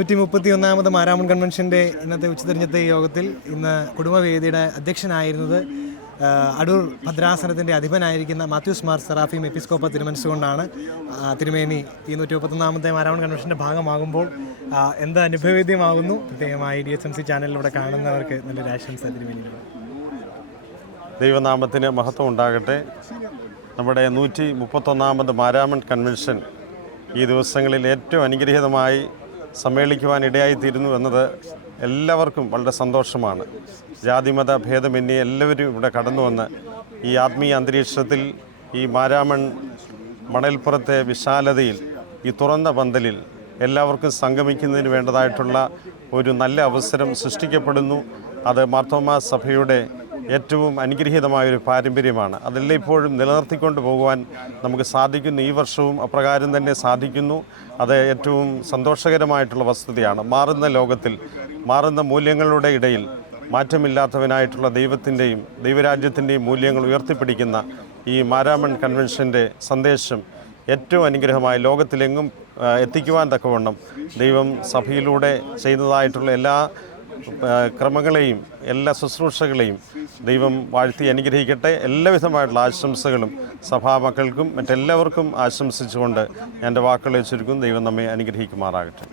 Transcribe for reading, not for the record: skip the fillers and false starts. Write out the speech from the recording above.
131ാമത് മാരാമൺ കൺവെൻഷൻ്റെ ഇന്നത്തെ ഉച്ചതിരിഞ്ഞത്തെ യോഗത്തിൽ ഇന്ന് കുടുംബവേദിയുടെ അധ്യക്ഷനായിരുന്നത് അടൂർ ഭദ്രാസനത്തിൻ്റെ അധിപനായിരിക്കുന്ന മാത്യൂസ് മാർ സെറാഫീം എപ്പിസ്കോപ്പ തിരുമനസ്സുകൊണ്ടാണ്. തിരുമേനി ഈ 131ാമത്തെ മാരാമൺ കൺവെൻഷൻ്റെ ഭാഗമാകുമ്പോൾ എന്ത് അനുഭവേദ്യമാകുന്നു? പ്രത്യേകമായി DSMC ചാനലിലൂടെ കാണുന്നവർക്ക് നല്ലൊരു ആശംസ തിരുമേനിയിലൂടെ. ദൈവനാമത്തിന് മഹത്വം ഉണ്ടാകട്ടെ. നമ്മുടെ 131ാമത് മാരാമൺ കൺവെൻഷൻ ഈ ദിവസങ്ങളിൽ ഏറ്റവും അനുഗ്രഹീതമായി സമ്മേളിക്കുവാനിടയായിത്തീരുന്നു എന്നത് എല്ലാവർക്കും വളരെ സന്തോഷമാണ്. ജാതിമത ഭേദമന്യേ എല്ലാവരും ഇവിടെ കടന്നു വന്ന് ഈ ആത്മീയ അന്തരീക്ഷത്തിൽ, ഈ മാരാമൺ മണൽപ്പുറത്തെ വിശാലതയിൽ, ഈ തുറന്ന പന്തലിൽ എല്ലാവർക്കും സംഗമിക്കുന്നതിന് വേണ്ടതായിട്ടുള്ള ഒരു നല്ല അവസരം സൃഷ്ടിക്കപ്പെടുന്നു. അത് മാർത്തോമാ സഭയുടെ ഏറ്റവും അനുഗ്രഹീതമായൊരു പാരമ്പര്യമാണ്. അതെല്ലാം ഇപ്പോഴും നിലനിർത്തിക്കൊണ്ട് പോകുവാൻ നമുക്ക് സാധിക്കുന്നു. ഈ വർഷവും അപ്രകാരം തന്നെ സാധിക്കുന്നു. അത് ഏറ്റവും സന്തോഷകരമായിട്ടുള്ള വസ്തുതയാണ്. മാറുന്ന ലോകത്തിൽ, മാറുന്ന മൂല്യങ്ങളുടെ ഇടയിൽ മാറ്റമില്ലാത്തവനായിട്ടുള്ള ദൈവത്തിൻ്റെയും ദൈവരാജ്യത്തിൻ്റെയും മൂല്യങ്ങൾ ഉയർത്തിപ്പിടിക്കുന്ന ഈ മാരാമൺ കൺവെൻഷൻ്റെ സന്ദേശം ഏറ്റവും അനുഗ്രഹമായി ലോകത്തിലെങ്ങും എത്തിക്കുവാൻ തക്കവണ്ണം ദൈവം സഭയിലൂടെ ചെയ്യുന്നതായിട്ടുള്ള എല്ലാ ക്രമങ്ങളെയും എല്ലാ ശുശ്രൂഷകളെയും ദൈവം വാഴ്ത്തി അനുഗ്രഹിക്കട്ടെ. എല്ലാവിധമായിട്ടുള്ള ആശംസകളും സഭാമക്കൾക്കും മറ്റെല്ലാവർക്കും ആശംസിച്ചുകൊണ്ട് എൻ്റെ വാക്കുകളെ ചുരുക്കും. ദൈവം നമ്മെ അനുഗ്രഹിക്കുമാറാകട്ടെ.